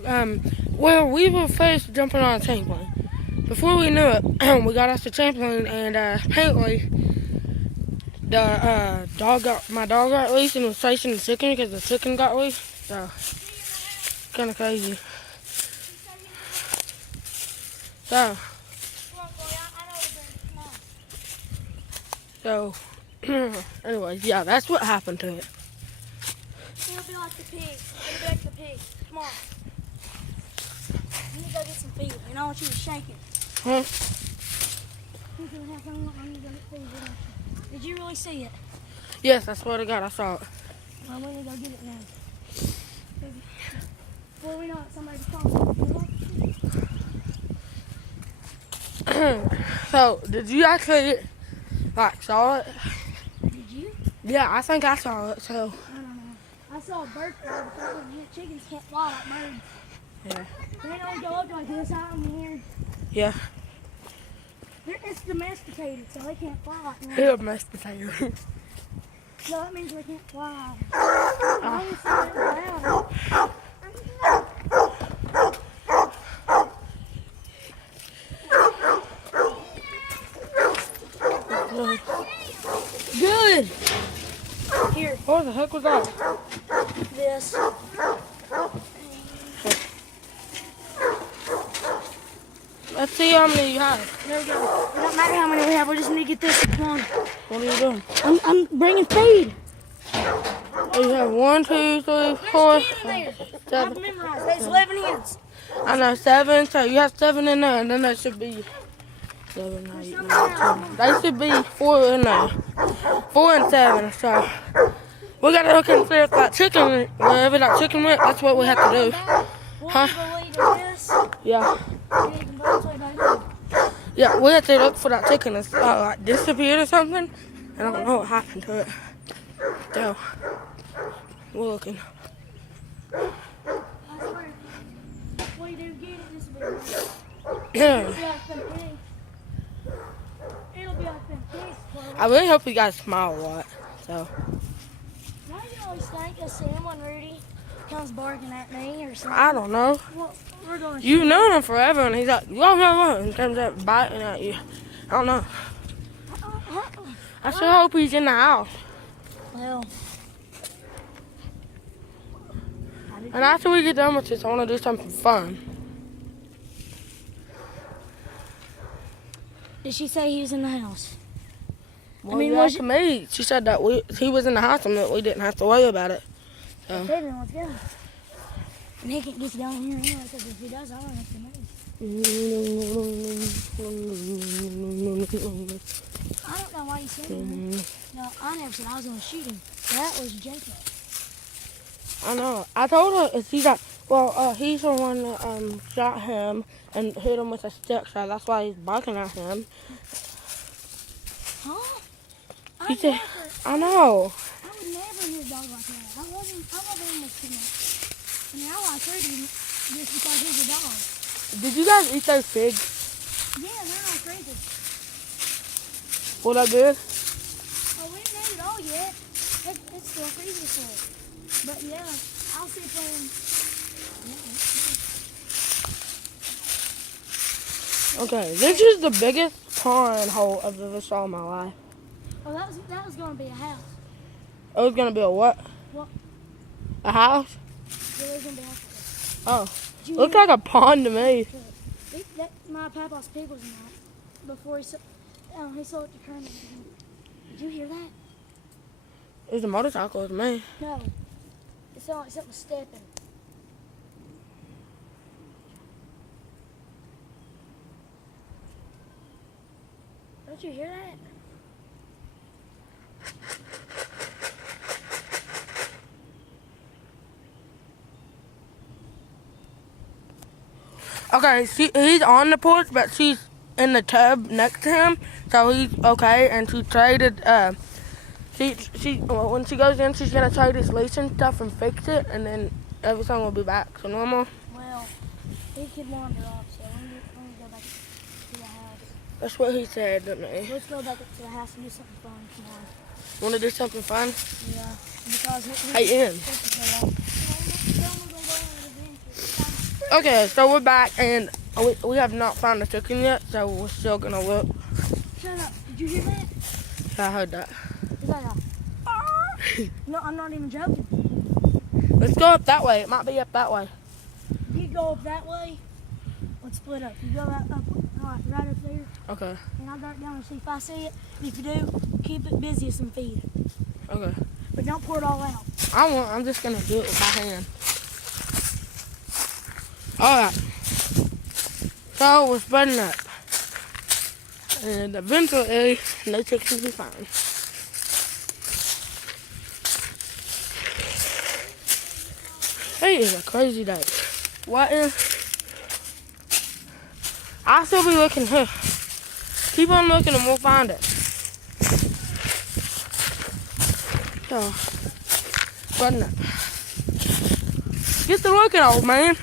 vlog. Well, we were first jumping on a trampoline. Before we knew it, we got off the trampoline, and apparently my dog got loose and was chasing the chicken because the chicken got loose. So kind of crazy. So anyways, yeah, that's what happened to it. It'll be like the pig. It'll be like the pig. Come on. You need to go get some feed, and I want you to shake it. Huh? Did you really see it? Yes, I swear to God, I saw it. Well, we need to go get it now. Before we know it, somebody's calling. So, did you actually, saw it? Did you? Yeah, I think I saw it, so. I don't know. I saw a bird fly before. Chickens can't fly like birds. Yeah. They don't go up like this out in the air. Yeah. It's domesticated, so they can't fly like that. They're domesticated. So that means they can't fly. I didn't see it loud. Good. Here, What the heck was that? this. Let's see how many you have. There we go. It don't matter how many we have. We just need to get this one. What are you doing? I'm bringing feed. Oh, you have 1, 2, 3, 4, There's 10 in there. 7. I've memorized. There's 11 hens. I know 7. So you have 7 in there, and then there should be 7, 8, 9, 10. There should be 4 in there. 4 and 7. So we gotta look and see if that chicken, wherever that chicken went, that's what we have to do. Huh? Yeah. Yeah, we have to look for that chicken. It's disappeared or something. I don't know what happened to it. So we're looking. Yeah. I really hope you guys smile a lot. So. Why do you always think of Sam when Rudy comes barking at me or something? I don't know. Well, we're going to You've known him forever, and he's like, whoa, whoa, whoa, and comes up biting at you. I don't know. I sure hope he's in the house. Well. And after we get done with this, I want to do something fun. Did she say he was in the house? Well, was me. She said that he was in the house and that we didn't have to worry about it. So. Okay, then let's go. And he can't get down here anyway, because if he does, I don't have to move. I don't know why you said that. No, I never said I was going to shoot him. That was Jacob. I know. I told her, he's the one that shot him and hit him with a stick, so that's why he's barking at him. Huh? He said, I know. I would never hit a dog like that. I love animals too much. I mean, I like Rudy just because he's a dog. Did you guys eat those pigs? Yeah, they're all crazy. Was that good? Oh, we didn't eat it all yet. It's still freezer full. But yeah, I'll sit there and... Okay, this is the biggest pond hole I've ever saw in my life. Oh, that was going to be a house. It was going to be a what? What? A house? Yeah, it was going to be a house. Oh, looks like a pond to me. My papa's pig was in that before he sold it to Kermit. Did you hear that? It was a motorcycle to me. No. It sounded like something was stepping. Don't you hear that? Okay, he's on the porch, but she's in the tub next to him, so he's okay. And she traded. When she goes in, she's gonna trade his leash and stuff and fix it, and then everything will be back to normal. Well, he could wander off, so let me go back to the house. That's what he said, didn't he? Let's go back up to the house and do something fun tomorrow. Want to do something fun? Yeah, because Hey, Ian. Okay, so we're back, and we have not found the chicken yet, so we're still gonna look. Shut up. Did you hear that? Yeah, I heard that. Is that a... No, I'm not even joking. Let's go up that way. It might be up that way. You go up that way. Let's split up. You go up right up there, Okay. and I'll dart down and see if I see it. And if you do, keep it busy with some feed. Okay. But don't pour it all out. I'm just gonna do it with my hand. Alright. So we're spreading up. And eventually, no chickens will be found. Hey, it's a crazy day. What is... I'll still be looking here. Keep on looking and we'll find it. So, spreading up. Get to looking, old man.